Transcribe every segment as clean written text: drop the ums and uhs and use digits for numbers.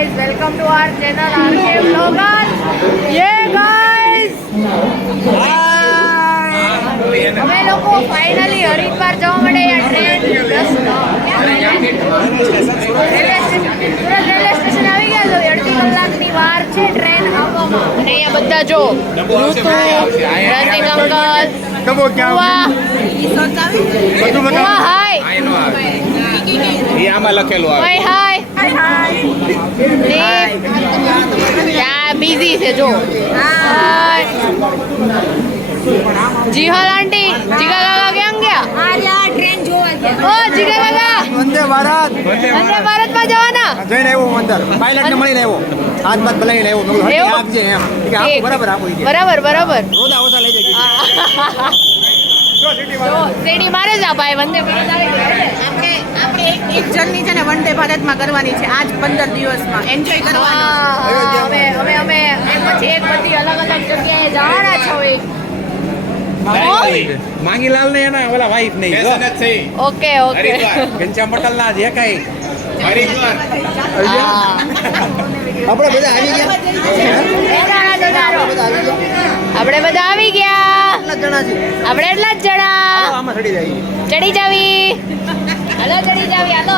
guys, welcome to our channel RK Vloggers. Yeah guys. અમે લોકો finally Haridwar જવા માટે ટ્રેન રેલવે સ્ટેશન આવી ગયા છો. 2.5 કલાકની વાર છે ટ્રેન આવવામાં. અને અહીંયા બધા જો ઋતુ, રતિક અંકલ, હાય આમાં લખેલું આવે. હાય ક્યાં બિઝી છે જો. જીહલ આંટી, જીગા કાકા કેમ ગયા? ટ્રેન જોવા ઓ જીગા કાકા વંદે ભારત ભારતમાં જવાના. જઈને આવ્યો અંદર પાયલટ ને મળીને આવ્યો હાથ બાદ બોલાવીને આવ્યો એવું? આપજે એમ કે આપો બરાબર આપો ઈ કે. બરાબર રોદા ઓછા લઈ જાય સેડી મારે જ આ ભાઈ વંદે ભારત આવી ગયો. આપણે એક જર્ની છે ને વંદે ભારતમાં કરવાની છે આજ 15 દિવસમાં એન્જોય કરવાનો અમે એક પછી એક બધી અલગ અલગ જગ્યાએ જવાના છો. માંગીલાલ ને એના ઓલા વાઈફ નહીં જો. ઓકે ઘનશ્યામ પટેલ ના જે કઈ હરિદ્વાર આપણે બધા આવી ગયા આપણે બધા આવી ગયા. જણા છે આપણે એટલા જ જણા. આમાં ચડી જાય ચડી જાવી. હાલો ચડી જાવી. હાલો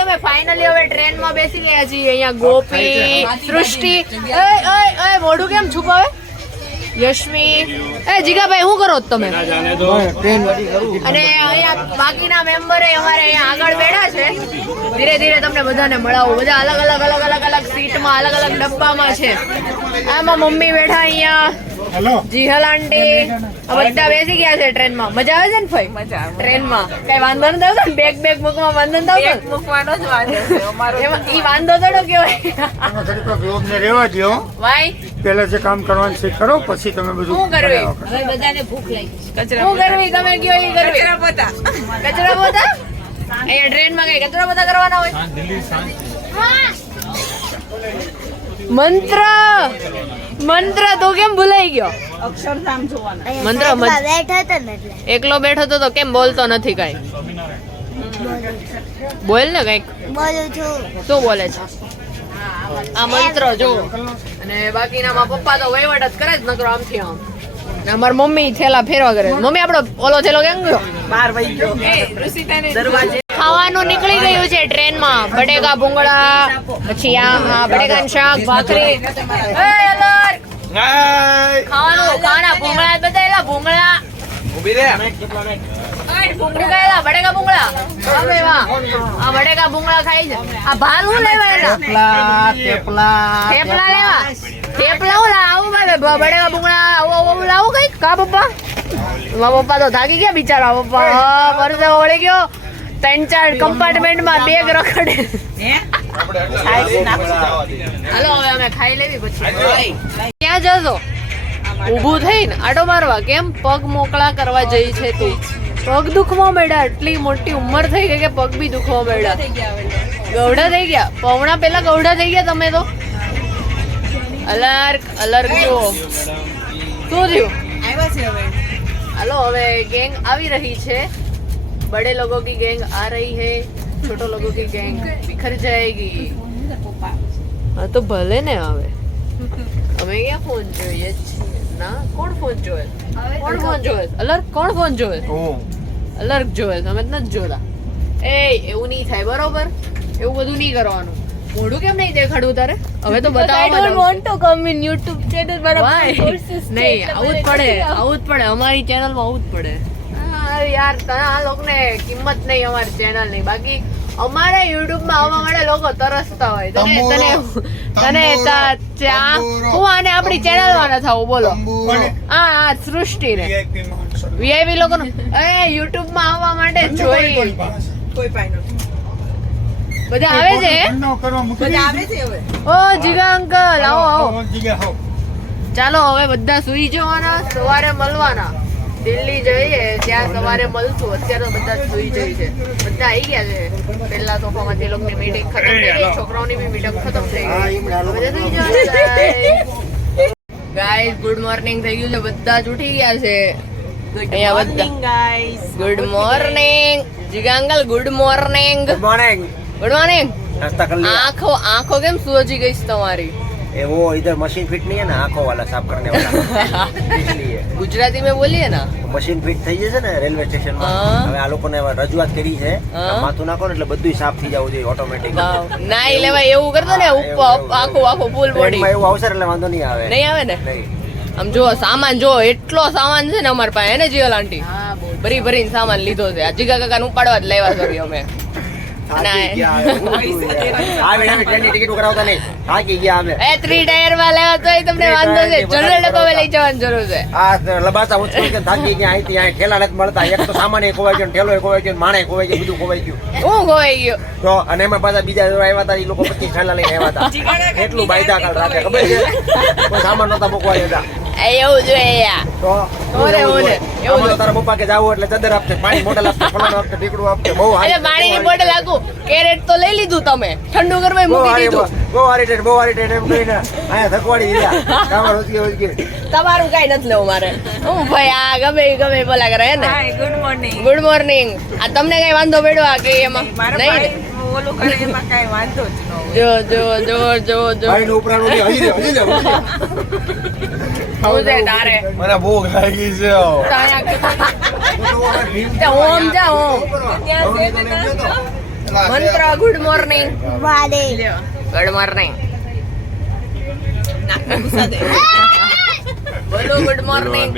તમે ફાઇનલી હવે ટ્રેનમાં બેસી ગયા છીએ. અહીંયા ગોપી, સૃષ્ટિ, ઓય મોઢું કેમ છુપાવે? યશમી, જીગાભાઈ શું કરો તમે? ટ્રેન વાળી કરું અને અહીંયા બાકીના મેમ્બરે અમારે અહીંયા આગળ બેઠા છે. ધીરે ધીરે તમને બધાને મળાવું. બધા અલગ સીટમાં અલગ ડબ્બામાં છે. આમાં મમ્મી બેઠા અહીંયા, જીહલ આંટી, આ બધા બેસી ગયા છે ટ્રેનમાં. મજા આવે છે ને ભાઈ? મજા આવે ટ્રેનમાં કઈ વાંધો નથી આવતો ને? બેગ મૂકવા વાંધો નથી આવતો? મૂકવાનો જ વાંધો છે અમારો. એમાં ઈ વાંધો થોડો કેવાય. ને રહેવા દો ભાઈ પહેલા જે કામ કરવાનું છે કરો પછી તમે બધું શું કરવી? હવે બધાને ભૂખ લાગી છે. શું કરવી? તમે કયો ઈ કરવી. કચરા પોતા. કચરા પોતા? અહીંયા ટ્રેનમાં કઈ કચરા પોતા કરવાના હોય? મંત્ર તો કેમ ભૂલાઈ ગયો? અક્ષરધામ જોવાના. મંત્ર એકલો બેઠો તો કેમ બોલતો નથી કઈ? બોલ ને કઈક. શું બોલે છે? આ મંત્ર જો. અને બાકીના માં પપ્પા તો વહીવટ જ કરે જ નકરો આમથી આમ. ને અમારી મમ્મી થેલા ફેરવા કરે. મમ્મી આપણો ઓલો થેલો કેમ ગયો? બહાર વહી ગયો. દરવાજે ખાવાનું નીકળી ગયું છે ટ્રેનમાં. બટેકા ભૂંગળા, પછી આ બટેકાનું શાક, ભાખરી. ખાવાના ભૂંગળા બધા એલા ભૂંગળા. ઉભી રે. બટેકા ભૂંગળા. બાપરે વાહ. આ બટેકા ભૂંગળા ખાઈ છે. આ ભાલ હું લેવા એલા? થેપલા લેવા. થેપલા હું લાવું ભાઈ? બટેકા ભૂંગળા આવું લાવું કઈક. કા પપ્પા? પપ્પા તો થાકી ગયા બિચારા. પપ્પા પરસે ઓળી ગયો. 3-4 કમ્પાર્ટમેન્ટમાં બેગ રખડે. હાલો હવે અમે ખાઈ લેવી પછી. ક્યાં જશો? ઊભું થઈને આટો મારવા? કેમ? પગ મોકળા કરવા જઈ છે તું? પગ દુખવા માંડ્યા. આટલી મોટી ઉંમર થઈ ગઈ કે પગ બી દુખવા માંડ્યા. ગૌડા થઈ ગયા. પવણા પેલા ગૌડા થઈ ગયા તમે તો. અલર્ક જો શું થયું? આવ્યા છે હવે. હાલો હવે ગેંગ આવી રહી છે. बड़े लोगों की गैंग आ रही है, छोटो लोगों की गैंग बिखर जाएगी. हाँ तो भले ने આવે. અમે ક્યાં ફોન જોઈએ છીએ ના? કોણ ફોન જોવે? કોણ ફોન જોવે? અલર્ક કોણ ફોન જોવે? અલર્ક જોવે. અમે નથી જોતા. એવું નહીં થાય બરોબર. એવું બધું નહીં કરવાનું. મોઢું કેમ નહીં દેખાડવું તારે? હવે તો બતાવવા want to come in YouTube channel but નહીં આવું જ પડે. અમારી ચેનલમાં આવું જ પડે. યાર તને આ લોકોને કિંમત નહીં અમારી ચેનલ ની. બાકી અમારા યુટ્યુબ માં આવવા માટે લોકો તરસતા હોય. તને હું આને આપણી ચેનલ માં ન થવું બોલો. હા સૃષ્ટિ ને વીઆઈપી લોકો યુટ્યુબ માં આવવા માટે જોઈએ. કોઈ પાઈ બધા આવે છે. બધા આવે છે હવે. ઓ જીગા અંકલ આવો. ચાલો હવે બધા સુઈ જવાના. સવારે મળવાના. દિલ્હી જઈએ ત્યાં સવારે મળશું. અત્યારે બધા સુઈ જઈ છે. બધા આવી ગયા છે. પેલા સોફામાંથી લોકોની મીટિંગ ખતમ થઈ ગઈ. છોકરાઓની બી મીટિંગ ખતમ થઈ ગઈ. બધા સુઈ જવાના. ગાઈસ ગુડ મોર્નિંગ થઈ ગયું છે. બધા જ ઉઠી ગયા છે. અહીંયા બધા guys good morning. Jiga uncle good morning. Good morning. नाश्ता कर लिया આંખો કેમ સુજી ગઈ છે તમારી? ये वो इधर मशीन फिट नहीं है ना आंखों वाला साफ करने वाला इसलिए ગુજરાતી में બોલીએ ને. મશીન ફિટ થઈ જશે ને રેલવે સ્ટેશન માં હા. હવે આ લોકોને રજૂઆત કરી છે હા. માથું નાખો ને એટલે બધું સાફ થઈ જવું જોઈએ ઓટોમેટિક નાઈ લેવાય એવું કરતો ને આખું ફૂલ બોડી એવું આવશે એટલે વાંધો નહીં આવે નહીં આવે ને. નહીં આમ જો સામાન જો એટલો સામાન છે ને અમારી પાસે ને જીવલ આંટી ભરીને સામાન લીધો છે. આ જીગા કાકા ઉપાડવા જ લેવા કરી અમે. થાકી ગયા આવે ટ્રેનની ટિકિટ કરાવતા નહીં થાકી ગયા અમે એ 3 ટાયર માં લેવા તો તમને વાંધો છે. જનરલ ડબ્બામાં લઈ જવાની જરૂર છે. આ લબાસા ઉચકી કે થાકી ગયા અહીંથી અહીં ઠેલા નથી મળતા એક તો સામાન ખોવાઈ ગયો ઠેલો ખોવાઈ ગયો માણે ખોવાઈ ગયો બધું ખોવાઈ ગયું હું ખોવાઈ ગયો. તો અને એમાં પાછા બીજા જો આવ્યા હતા એ લોકો 25 ઠેલા લઈને આવ્યા હતા એટલું બાયદા કાલ રાખે ખબર છે કોઈ સામાન નતા મૂકવા દેતા એ એવું જોઈએ યાર. તો ઓલે, ઓલે. એવું એવું તારા પપ્પા કે જાવું એટલે ચદર આપશે પાણી બોટલ આપશે ફલાણું આપશે ઢીકડું આપશે બહુ અરે પાણીની બોટલ આખું કેરેટ તો લઈ લીધું તમે ઠંડુ કરવા મૂકી દીધું. બહુ હારી ટ્રેન એમ કહીને અહીંયા થકવાડી દીધા કામર ઉચકી તમારું કઈ નથી લેવું મારે. હું ભાઈ આ ગમે બોલા કરે હે ને. Good morning. Good morning. આ તમને કઈ વાંધો પડ્યો આ કે એમાં નહીં ને? ઓલું કરે એમાં કઈ વાંધો જ ન હોય. જો ભાઈનું ઉપરાણું નહીં, હજી લે. હું છે તારે મને ભૂખ લાગી છે ઓમ જા ઓમ મંત્ર ગુડ મોર્નિંગ. Good morning. બોલો ગુડ મોર્નિંગ.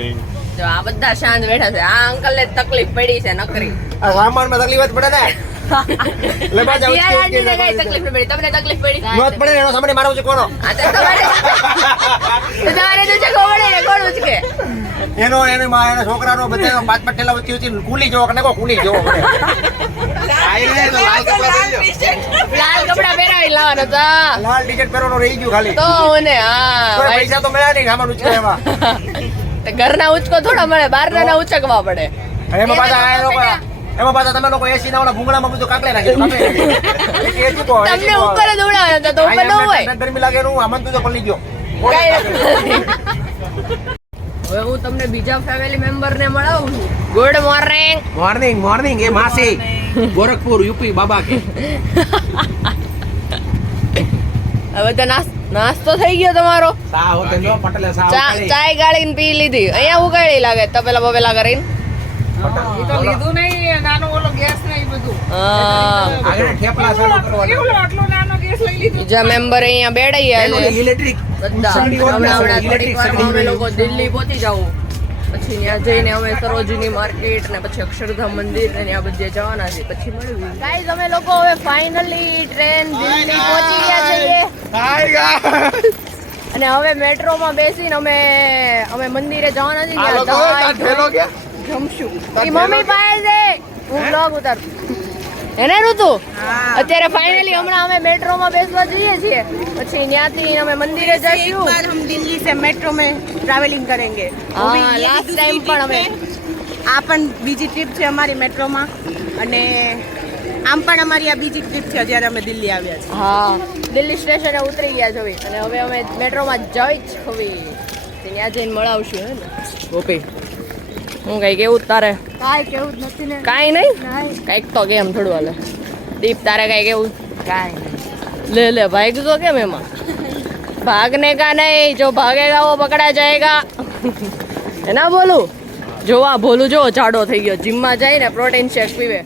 જો આ બધા શાંત બેઠા છે. આ અંકલ ને તકલીફ પડી છે નકરી. આ સામાનમાં તકલીફ જ પડે ને લબાજા ઉચકી કઈ તકલીફ ન પડી. તમને તકલીફ પડી? નોત પડે ને એનો સામે મારો છે કોનો આ તો તમારે તો છે ખબર ને કોણ ઉચકે. એનો એના છોકરાનો બધા 5 ઠેલા વચ્ચે કુલી જોવો કે કુલી જોવો પડે લાલ કપડા પહેરાવી લાવવાનો હતા લાલ ટિકિટ પહેરવાનો રહી ગયું ખાલી તો ને. હા તો પૈસા તો મળ્યા નહીં સામાન ઉચકે એમાં ઘરના ઉચકો થોડા મળે, બહારના ના ઉચકવા પડે. અને એમાં પાછા આ લોકો એમાં પાછા તમે લોકો એસી ના ઓલા ભૂંગળામાં બધું કાકલે નાખ્યું તમને ઉપર જ ઉડાવવાના હતા તો ઉપર ન હોય. ગરમી લાગે એનું આમંત્રણ તો પડી ગયો હવે હું તમને બીજા ફેમિલી મેમ્બર ને મળાવું છું. Good morning. મોર્નિંગ એ માસી ગોરખપુર યુપી બાબા કે હવે તો નાસ્તો થઈ ગયો તમારો. સા હોતે જો પટેલે સા ચાય ગાળીને પી લીધી. અહીંયા ઉગાડી લાગે તપેલા બપેલા કરીને. લીધું નહીં નાનો ઓલો ગેસ ને બધું હા આગળ ઠેપલા ચાલુ કરવાનો આટલો નાનો ગેસ લઈ લીધો. બીજા મેમ્બર અહીંયા બેડાયા છે ઇલેક્ટ્રિક બધા. હમણાં થોડીક વારમાં અમે લોકો દિલ્હી પહોંચી જાવું. પછી ત્યાં જઈને અમે સરોજની માર્કેટ ને પછી અક્ષરધામ મંદિર ને ત્યાં બધે જવાના છે. પછી મળ્યું ગાઈઝ અમે લોકો હવે ફાઇનલી ટ્રેન દિલ્હી પહોંચી ગયા છીએ અને હવે મેટ્રોમાં બેસીને અમે મંદિરે જવાના છીએ. જમશું. ઈ મમ્મી પાસે છે. હું બ્લોગ ઉતારું. એને ઋતુ અત્યારે ફાઇનલી હમણાં અમે મેટ્રોમાં બેસવા જઈએ છીએ. પછી ત્યાંથી અમે મંદિરે જઈશું. बार हम दिल्ली से मेट्रो में ट्रैवलिंग करेंगे. હા લાસ્ટ ટાઈમ પણ અમે આ પણ બીજી ટ્રીપ છે અમારી મેટ્રોમાં અને આમ પણ અમારી આ બીજી ટ્રીપ છે જ્યારે અમે દિલ્હી આવ્યા છીએ. હા દિલ્હી સ્ટેશને ઉતરી ગયા છો અને હવે અમે મેટ્રોમાં જઈ જ ખવી ત્યાં જઈને મળાવશું હે ને ગોપી. હું કઈ કેવું તારે? કાંઈ કેવું જ નથી ને. કાંઈ નહીં. કઈક તો કેમ થોડું હાલે. દીપ તારે કઈ કેવું? કાંઈ ले भाग तो क्या मेमा भागने का नहीं, जो भागेगा वो पकड़ा जाएगा है ना बोलू. જો આ ભોલું જો જાડો થઈ ગયો, જીમમાં જઈને પ્રોટીન શેક પીવે.